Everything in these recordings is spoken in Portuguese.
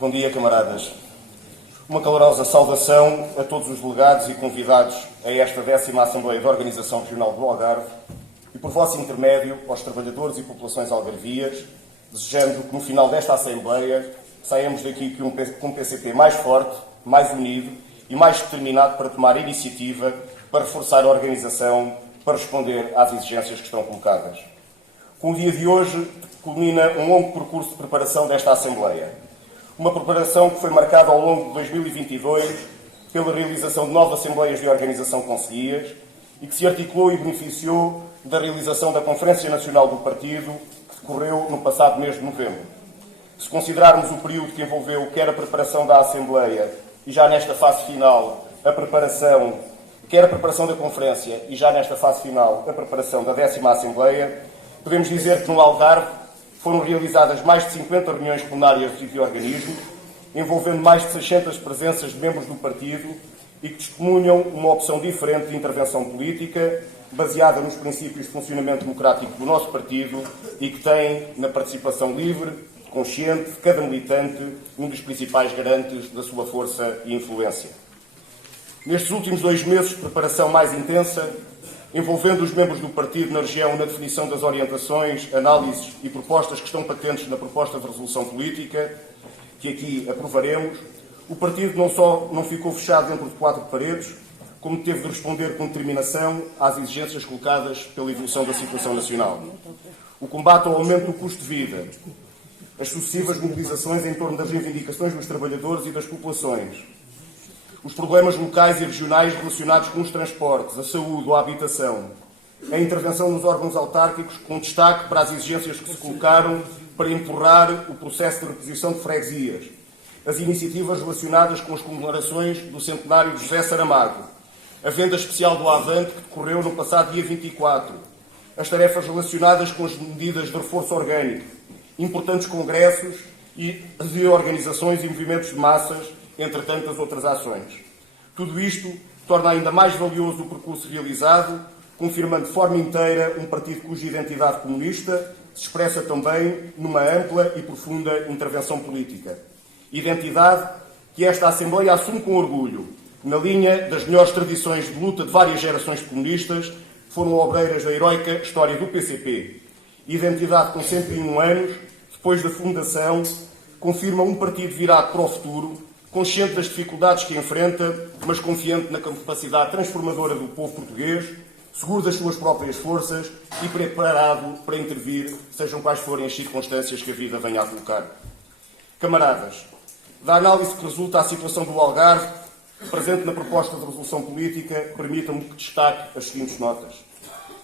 Bom dia, camaradas. Uma calorosa saudação a todos os delegados e convidados a esta 10ª Assembleia da Organização Regional do Algarve e, por vosso intermédio, aos trabalhadores e populações algarvias, desejando que no final desta Assembleia saiamos daqui com um PCP mais forte, mais unido e mais determinado para tomar iniciativa para reforçar a organização para responder às exigências que estão colocadas. Com o dia de hoje, culmina um longo percurso de preparação desta Assembleia. Uma preparação que foi marcada ao longo de 2022 pela realização de 9 Assembleias de Organização Concelhias e que se articulou e beneficiou da realização da Conferência Nacional do Partido, que decorreu no passado mês de novembro. Se considerarmos o período que envolveu quer a preparação da Assembleia e já nesta fase final a preparação da Conferência e já nesta fase final a preparação da 10ª Assembleia, podemos dizer que no Algarve foram realizadas mais de 50 reuniões plenárias de organismos, envolvendo mais de 600 presenças de membros do partido e que testemunham uma opção diferente de intervenção política, baseada nos princípios de funcionamento democrático do nosso partido e que tem, na participação livre, consciente, de cada militante, um dos principais garantes da sua força e influência. Nestes últimos 2 meses de preparação mais intensa, envolvendo os membros do partido na região na definição das orientações, análises e propostas que estão patentes na proposta de resolução política, que aqui aprovaremos, o partido não só não ficou fechado dentro de 4 paredes, como teve de responder com determinação às exigências colocadas pela evolução da situação nacional. O combate ao aumento do custo de vida, as sucessivas mobilizações em torno das reivindicações dos trabalhadores e das populações, os problemas locais e regionais relacionados com os transportes, a saúde ou a habitação, a intervenção nos órgãos autárquicos, com destaque para as exigências que se colocaram para empurrar o processo de reposição de freguesias, as iniciativas relacionadas com as comemorações do centenário de José Saramago, a venda especial do Avante, que decorreu no passado dia 24, as tarefas relacionadas com as medidas de reforço orgânico, importantes congressos e de organizações e movimentos de massas, entre tantas outras ações. Tudo isto torna ainda mais valioso o percurso realizado, confirmando de forma inteira um partido cuja identidade comunista se expressa também numa ampla e profunda intervenção política. Identidade que esta Assembleia assume com orgulho, na linha das melhores tradições de luta de várias gerações de comunistas que foram obreiras da heroica história do PCP. Identidade com 101 anos, depois da fundação, confirma um partido virado para o futuro, consciente das dificuldades que enfrenta, mas confiante na capacidade transformadora do povo português, seguro das suas próprias forças e preparado para intervir, sejam quais forem as circunstâncias que a vida venha a colocar. Camaradas, da análise que resulta a situação do Algarve, presente na proposta de resolução política, permitam-me que destaque as seguintes notas.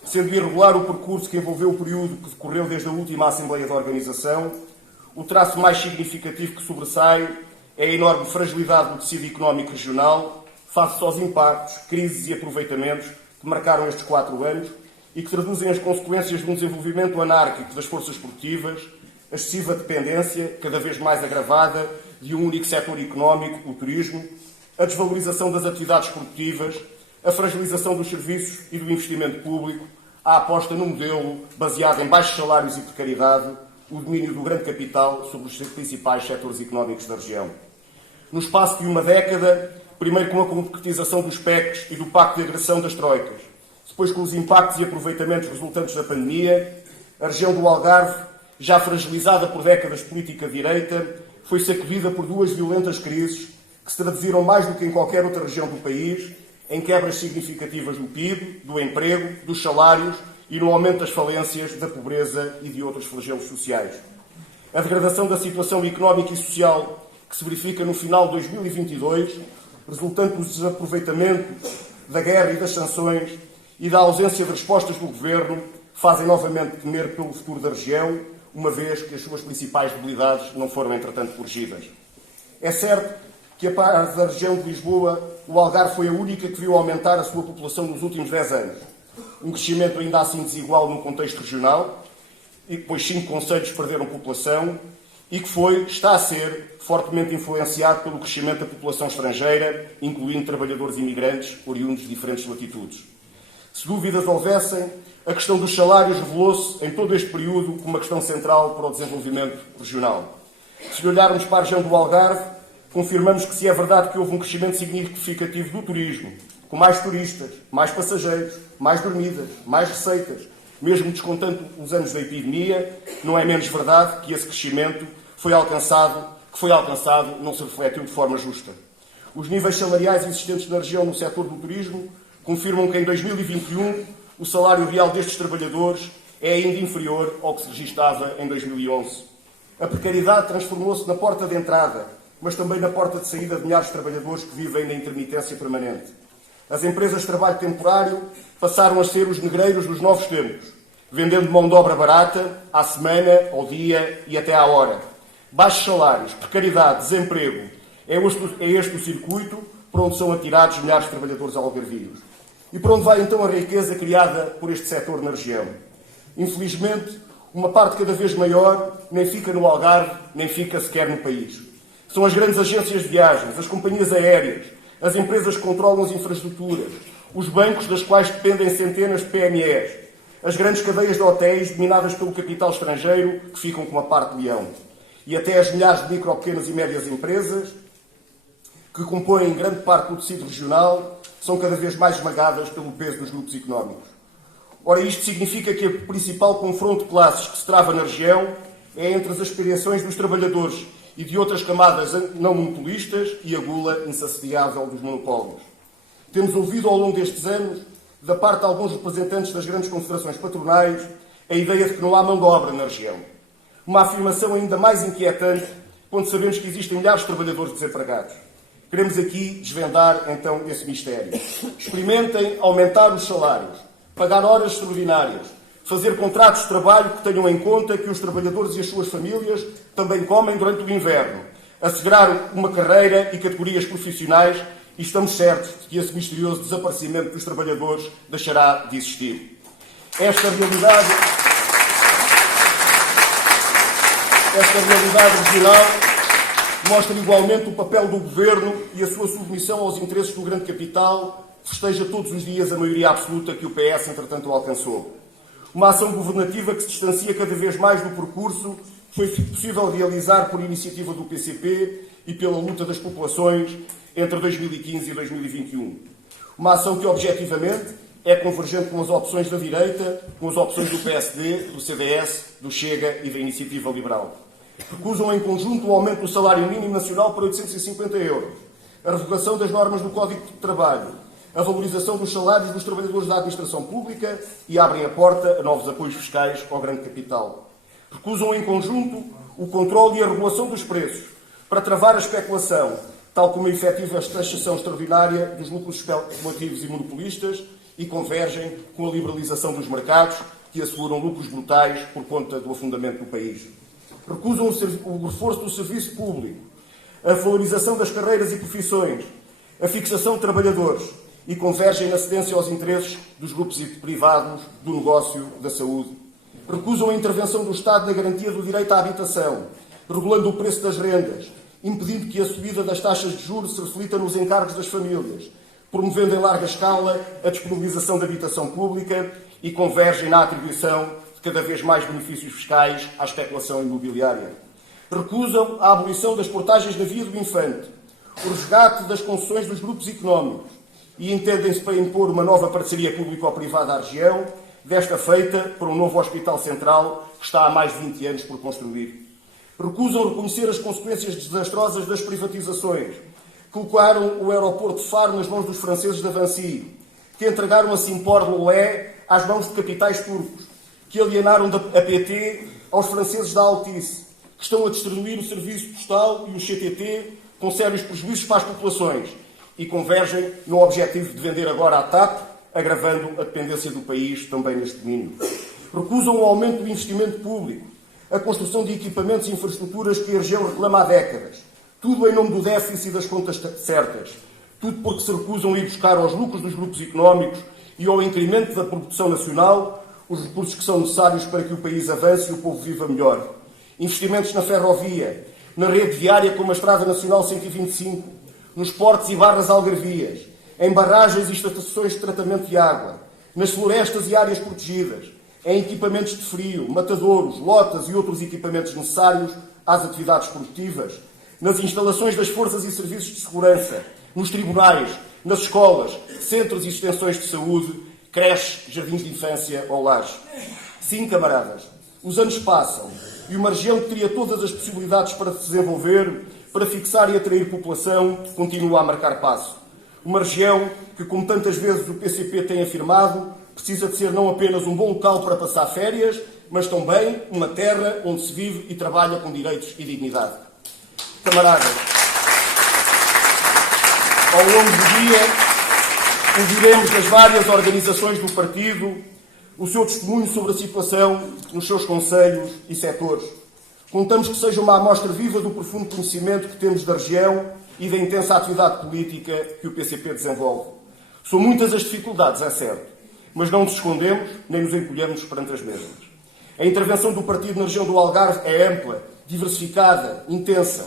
Sendo irregular o percurso que envolveu o período que decorreu desde a última Assembleia da Organização, o traço mais significativo que sobressai é a enorme fragilidade do tecido económico regional face aos impactos, crises e aproveitamentos que marcaram estes 4 anos e que traduzem as consequências de um desenvolvimento anárquico das forças produtivas, a excessiva dependência, cada vez mais agravada, de um único setor económico, o turismo, a desvalorização das atividades produtivas, a fragilização dos serviços e do investimento público, a aposta num modelo baseado em baixos salários e precariedade, o domínio do grande capital sobre os principais setores económicos da região. No espaço de uma década, primeiro com a concretização dos PECs e do Pacto de Agressão das Troicas, depois com os impactos e aproveitamentos resultantes da pandemia, a região do Algarve, já fragilizada por décadas de política de direita, foi sacudida por 2 violentas crises que se traduziram mais do que em qualquer outra região do país em quebras significativas do PIB, do emprego, dos salários e no aumento das falências, da pobreza e de outros flagelos sociais. A degradação da situação económica e social que se verifica no final de 2022, resultante do desaproveitamento da guerra e das sanções e da ausência de respostas do Governo, fazem novamente temer pelo futuro da região, uma vez que as suas principais debilidades não foram, entretanto, corrigidas. É certo que, a par da região de Lisboa, o Algarve foi a única que viu aumentar a sua população nos últimos 10 anos. Um crescimento ainda assim desigual no contexto regional, e pois 5 concelhos perderam população, e que está a ser fortemente influenciado pelo crescimento da população estrangeira, incluindo trabalhadores imigrantes oriundos de diferentes latitudes. Se dúvidas houvessem, a questão dos salários revelou-se em todo este período como uma questão central para o desenvolvimento regional. Se olharmos para a região do Algarve, confirmamos que se é verdade que houve um crescimento significativo do turismo, com mais turistas, mais passageiros, mais dormidas, mais receitas, mesmo descontando os anos da epidemia, não é menos verdade que esse crescimento que foi alcançado não se refletiu de forma justa. Os níveis salariais existentes na região no setor do turismo confirmam que em 2021 o salário real destes trabalhadores é ainda inferior ao que se registava em 2011. A precariedade transformou-se na porta de entrada, mas também na porta de saída de milhares de trabalhadores que vivem na intermitência permanente. As empresas de trabalho temporário passaram a ser os negreiros dos novos tempos, vendendo mão de obra barata, à semana, ao dia e até à hora. Baixos salários, precariedade, desemprego, é este o circuito para onde são atirados milhares de trabalhadores algarvios. E para onde vai então a riqueza criada por este setor na região? Infelizmente, uma parte cada vez maior nem fica no Algarve, nem fica sequer no país. São as grandes agências de viagens, as companhias aéreas, as empresas que controlam as infraestruturas, os bancos das quais dependem centenas de PMEs, as grandes cadeias de hotéis dominadas pelo capital estrangeiro que ficam com uma parte de leão. E até as milhares de micro, pequenas e médias empresas que compõem grande parte do tecido regional são cada vez mais esmagadas pelo peso dos grupos económicos. Ora, isto significa que o principal confronto de classes que se trava na região é entre as aspirações dos trabalhadores e de outras camadas não monopolistas e a gula insaciável dos monopólios. Temos ouvido ao longo destes anos, da parte de alguns representantes das grandes confederações patronais, a ideia de que não há mão de obra na região. Uma afirmação ainda mais inquietante quando sabemos que existem milhares de trabalhadores desempregados. Queremos aqui desvendar, então, esse mistério. Experimentem aumentar os salários, pagar horas extraordinárias, fazer contratos de trabalho que tenham em conta que os trabalhadores e as suas famílias também comem durante o inverno, assegurar uma carreira e categorias profissionais, e estamos certos de que esse misterioso desaparecimento dos trabalhadores deixará de existir. Esta realidade regional mostra igualmente o papel do Governo e a sua submissão aos interesses do grande capital, que festeja todos os dias a maioria absoluta que o PS, entretanto, alcançou. Uma ação governativa que se distancia cada vez mais do percurso que foi possível realizar por iniciativa do PCP e pela luta das populações entre 2015 e 2021. Uma ação que, objetivamente, é convergente com as opções da direita, com as opções do PSD, do CDS, do Chega e da Iniciativa Liberal. Recusam em conjunto o aumento do salário mínimo nacional para 850 euros, a revogação das normas do Código de Trabalho, a valorização dos salários dos trabalhadores da administração pública e abrem a porta a novos apoios fiscais ao grande capital. Recusam em conjunto o controle e a regulação dos preços para travar a especulação, tal como a efetiva taxação extraordinária dos lucros especulativos e monopolistas, e convergem com a liberalização dos mercados, que asseguram lucros brutais por conta do afundamento do país. Recusam o reforço do serviço público, a valorização das carreiras e profissões, a fixação de trabalhadores, e convergem na cedência aos interesses dos grupos privados do negócio da saúde. Recusam a intervenção do Estado na garantia do direito à habitação, regulando o preço das rendas, impedindo que a subida das taxas de juros se reflita nos encargos das famílias, promovendo em larga escala a disponibilização de habitação pública e convergem na atribuição de cada vez mais benefícios fiscais à especulação imobiliária. Recusam a abolição das portagens da via do infante, o resgate das concessões dos grupos económicos e entendem-se para impor uma nova parceria público-privada à região, desta feita por um novo Hospital Central que está há mais de 20 anos por construir. Recusam reconhecer as consequências desastrosas das privatizações, colocaram o aeroporto de Faro nas mãos dos franceses da Vinci, que entregaram a Simpor Lolé às mãos de capitais turcos, que alienaram a PT aos franceses da Altice, que estão a destruir o serviço postal e o CTT com sérios prejuízos para as populações e convergem no objetivo de vender agora a TAP, agravando a dependência do país também neste domínio. Recusam o aumento do investimento público, a construção de equipamentos e infraestruturas que a região reclama há décadas, tudo em nome do déficit e das contas certas, tudo porque se recusam a ir buscar aos lucros dos grupos económicos e ao incremento da produção nacional os recursos que são necessários para que o país avance e o povo viva melhor. Investimentos na ferrovia, na rede viária como a Estrada Nacional 125, nos portos e barras algarvias, em barragens e estações de tratamento de água, nas florestas e áreas protegidas, em equipamentos de frio, matadouros, lotas e outros equipamentos necessários às atividades produtivas, nas instalações das forças e serviços de segurança, nos tribunais, nas escolas, centros e extensões de saúde, creches, jardins de infância ou lares. Sim, camaradas, os anos passam e uma região que teria todas as possibilidades para se desenvolver, para fixar e atrair população, continua a marcar passo. Uma região que, como tantas vezes o PCP tem afirmado, precisa de ser não apenas um bom local para passar férias, mas também uma terra onde se vive e trabalha com direitos e dignidade. Camaradas, ao longo do dia, ouviremos das várias organizações do partido o seu testemunho sobre a situação nos seus concelhos e setores. Contamos que seja uma amostra viva do profundo conhecimento que temos da região e da intensa atividade política que o PCP desenvolve. São muitas as dificuldades, é certo, mas não nos escondemos nem nos encolhemos perante as mesmas. A intervenção do partido na região do Algarve é ampla, diversificada, intensa.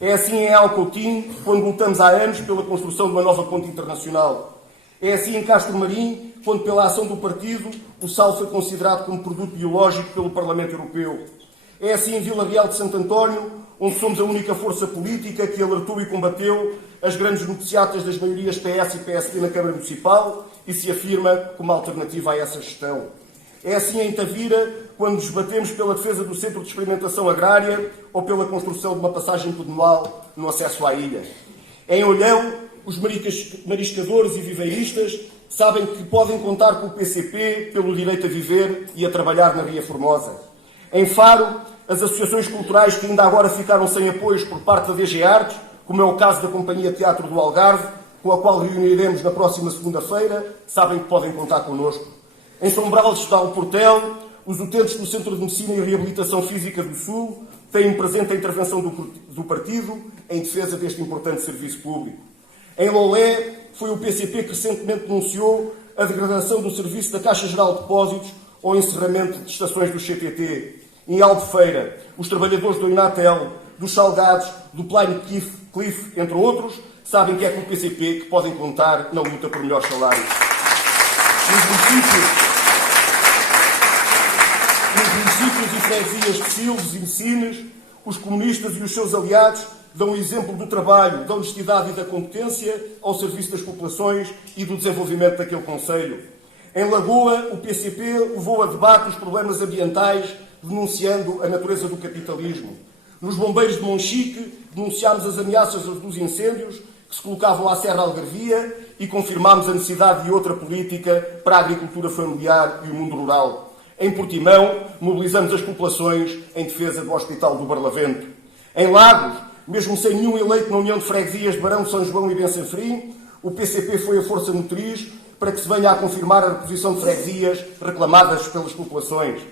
É assim em Alcoutim, quando lutamos há anos pela construção de uma nova ponte internacional. É assim em Castro Marim, quando pela ação do partido o sal foi considerado como produto biológico pelo Parlamento Europeu. É assim em Vila Real de Santo António, onde somos a única força política que alertou e combateu as grandes negociatas das maiorias PS e PSD na Câmara Municipal e se afirma como alternativa a essa gestão. É assim em Tavira, quando nos batemos pela defesa do Centro de Experimentação Agrária ou pela construção de uma passagem pedonal no acesso à ilha. Em Olhão, os mariscadores e viveiristas sabem que podem contar com o PCP pelo direito a viver e a trabalhar na Ria Formosa. Em Faro, as associações culturais que ainda agora ficaram sem apoios por parte da DG Artes, como é o caso da Companhia Teatro do Algarve, com a qual reuniremos na próxima segunda-feira, sabem que podem contar connosco. Em Sombral de Estado Portel, os utentes do Centro de Medicina e Reabilitação Física do Sul têm presente a intervenção do partido em defesa deste importante serviço público. Em Lolé, foi o PCP que recentemente denunciou a degradação do serviço da Caixa Geral de Depósitos ou encerramento de estações do CTT. Em Albufeira, os trabalhadores do Inatel, dos Salgados, do Plain Cliff, entre outros, sabem que é com o PCP que podem contar na luta por melhores salários. Nos municípios e freguesias de Silves e Messines, os comunistas e os seus aliados dão o exemplo do trabalho, da honestidade e da competência ao serviço das populações e do desenvolvimento daquele concelho. Em Lagoa, o PCP levou a debate os problemas ambientais, denunciando a natureza do capitalismo. Nos Bombeiros de Monchique, denunciámos as ameaças dos incêndios que se colocavam à Serra Algarvia e confirmámos a necessidade de outra política para a agricultura familiar e o mundo rural. Em Portimão, mobilizamos as populações em defesa do Hospital do Barlavento. Em Lagos, mesmo sem nenhum eleito na União de Freguesias de Barão, São João e Bensenfrim, o PCP foi a força motriz para que se venha a confirmar a reposição de freguesias reclamadas pelas populações.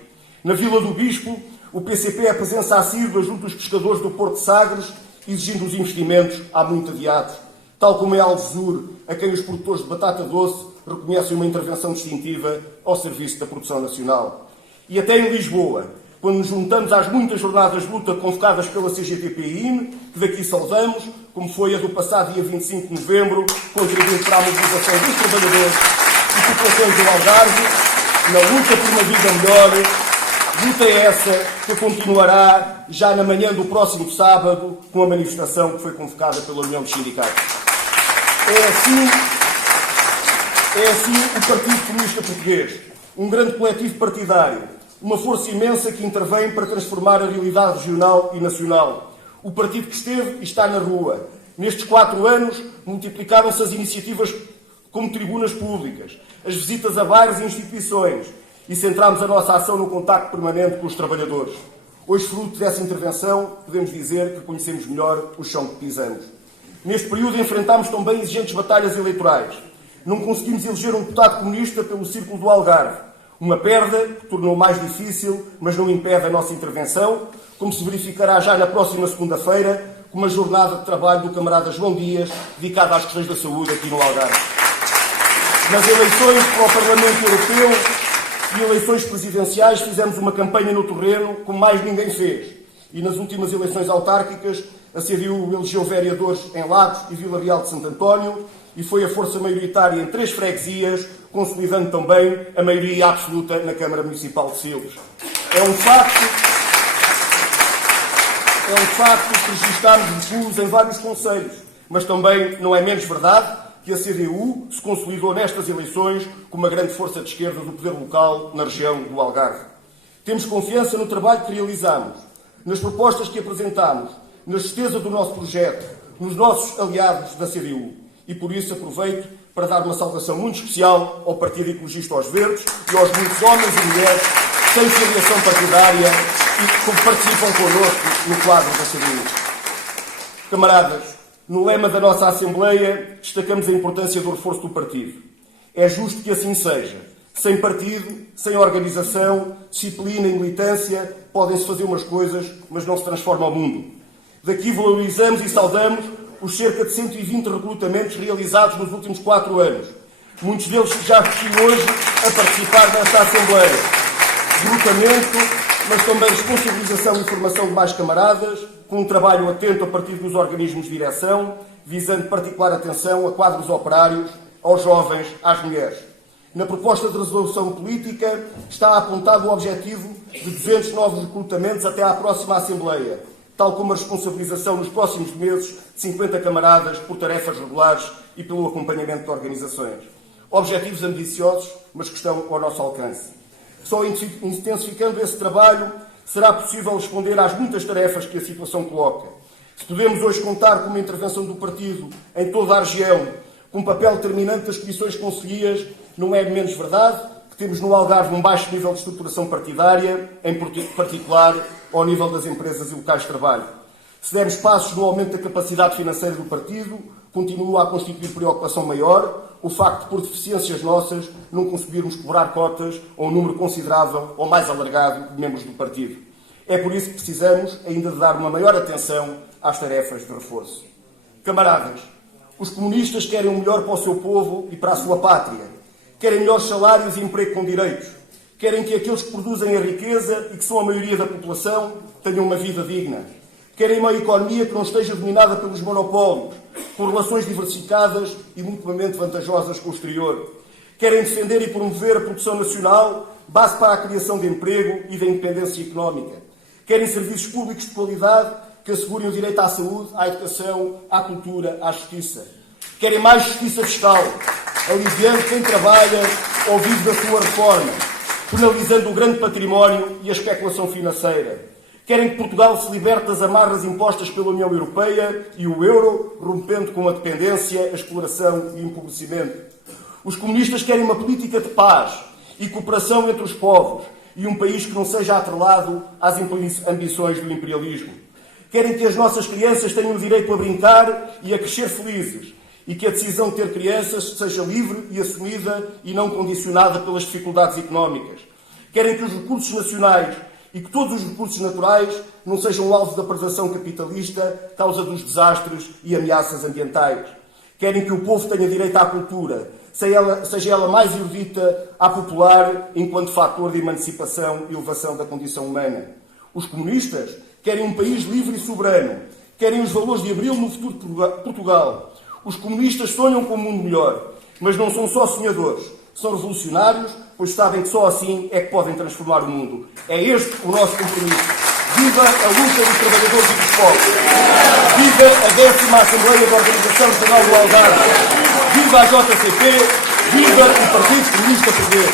Na Vila do Bispo, o PCP é a presença assídua junto dos pescadores do Porto de Sagres, exigindo os investimentos há muito adiados. Tal como em Algesur, a quem os produtores de batata doce reconhecem uma intervenção distintiva ao serviço da produção nacional. E até em Lisboa, quando nos juntamos às muitas jornadas de luta convocadas pela CGTP-IN, que daqui saudamos, como foi a do passado dia 25 de novembro, contribuindo para a mobilização dos trabalhadores e populações do Algarve, na luta por uma vida melhor, luta essa que continuará já na manhã do próximo sábado, com a manifestação que foi convocada pela União dos Sindicatos. É assim o Partido Comunista Português, um grande coletivo partidário, uma força imensa que intervém para transformar a realidade regional e nacional. O partido que esteve e está na rua. Nestes 4 anos, multiplicaram-se as iniciativas como tribunas públicas, as visitas a bairros e instituições, e centrámos a nossa ação no contacto permanente com os trabalhadores. Hoje, fruto dessa intervenção, podemos dizer que conhecemos melhor o chão que pisamos. Neste período, enfrentámos também exigentes batalhas eleitorais. Não conseguimos eleger um deputado comunista pelo Círculo do Algarve. Uma perda que tornou mais difícil, mas não impede a nossa intervenção, como se verificará já na próxima segunda-feira, com uma jornada de trabalho do camarada João Dias, dedicada às questões da saúde aqui no Algarve. Nas eleições para o Parlamento Europeu e eleições presidenciais fizemos uma campanha no terreno como mais ninguém fez. E nas últimas eleições autárquicas a CDU elegeu vereadores em Lagos e Vila Real de Santo António e foi a força maioritária em 3 freguesias, consolidando também a maioria absoluta na Câmara Municipal de Silves. É um facto é um facto que registámos recuos em vários conselhos, mas também não é menos verdade que a CDU se consolidou nestas eleições como uma grande força de esquerda do poder local na região do Algarve. Temos confiança no trabalho que realizamos, nas propostas que apresentamos, na certeza do nosso projeto, nos nossos aliados da CDU. E por isso aproveito para dar uma saudação muito especial ao Partido Ecologista aos Verdes e aos muitos homens e mulheres sem filiação partidária e que participam connosco no quadro da CDU. Camaradas, no lema da nossa Assembleia destacamos a importância do reforço do partido. É justo que assim seja. Sem partido, sem organização, disciplina e militância, podem-se fazer umas coisas, mas não se transforma o mundo. Daqui valorizamos e saudamos os cerca de 120 recrutamentos realizados nos últimos 4 anos. Muitos deles já estão hoje a participar nesta Assembleia. Recrutamento, mas também responsabilização e formação de mais camaradas, com um trabalho atento a partir dos organismos de direção, visando particular atenção a quadros operários, aos jovens, às mulheres. Na proposta de resolução política está apontado o objetivo de 200 novos recrutamentos até à próxima Assembleia, tal como a responsabilização nos próximos meses de 50 camaradas por tarefas regulares e pelo acompanhamento de organizações. Objetivos ambiciosos, mas que estão ao nosso alcance. Só intensificando esse trabalho será possível responder às muitas tarefas que a situação coloca. Se podemos hoje contar com uma intervenção do partido em toda a região, com um papel determinante das comissões concelhias, não é menos verdade que temos no Algarve um baixo nível de estruturação partidária, em particular ao nível das empresas e locais de trabalho. Se dermos passos no aumento da capacidade financeira do partido, continua a constituir preocupação maior o facto de, por deficiências nossas, não conseguirmos cobrar cotas a um número considerável ou mais alargado de membros do partido. É por isso que precisamos ainda de dar uma maior atenção às tarefas de reforço. Camaradas, os comunistas querem o melhor para o seu povo e para a sua pátria. Querem melhores salários e emprego com direitos. Querem que aqueles que produzem a riqueza e que são a maioria da população tenham uma vida digna. Querem uma economia que não esteja dominada pelos monopólios, com relações diversificadas e mutuamente vantajosas com o exterior. Querem defender e promover a produção nacional, base para a criação de emprego e da independência económica. Querem serviços públicos de qualidade que assegurem o direito à saúde, à educação, à cultura, à justiça. Querem mais justiça fiscal, aliviando quem trabalha ou vive da sua reforma, penalizando o grande património e a especulação financeira. Querem que Portugal se liberte das amarras impostas pela União Europeia e o euro, rompendo com a dependência, a exploração e o empobrecimento. Os comunistas querem uma política de paz e cooperação entre os povos e um país que não seja atrelado às ambições do imperialismo. Querem que as nossas crianças tenham o direito a brincar e a crescer felizes e que a decisão de ter crianças seja livre e assumida e não condicionada pelas dificuldades económicas. Querem que os recursos nacionais e que todos os recursos naturais não sejam alvo da predação capitalista, causa dos desastres e ameaças ambientais. Querem que o povo tenha direito à cultura, seja ela mais erudita, à popular, enquanto fator de emancipação e elevação da condição humana. Os comunistas querem um país livre e soberano, querem os valores de abril no futuro de Portugal. Os comunistas sonham com um mundo melhor, mas não são só sonhadores, são revolucionários, pois sabem que só assim é que podem transformar o mundo. É este o nosso compromisso. Viva a luta dos trabalhadores e dos povos. Viva a 10ª Assembleia da Organização Regional do Algarve. Viva a JCP. Viva o Partido Comunista Português.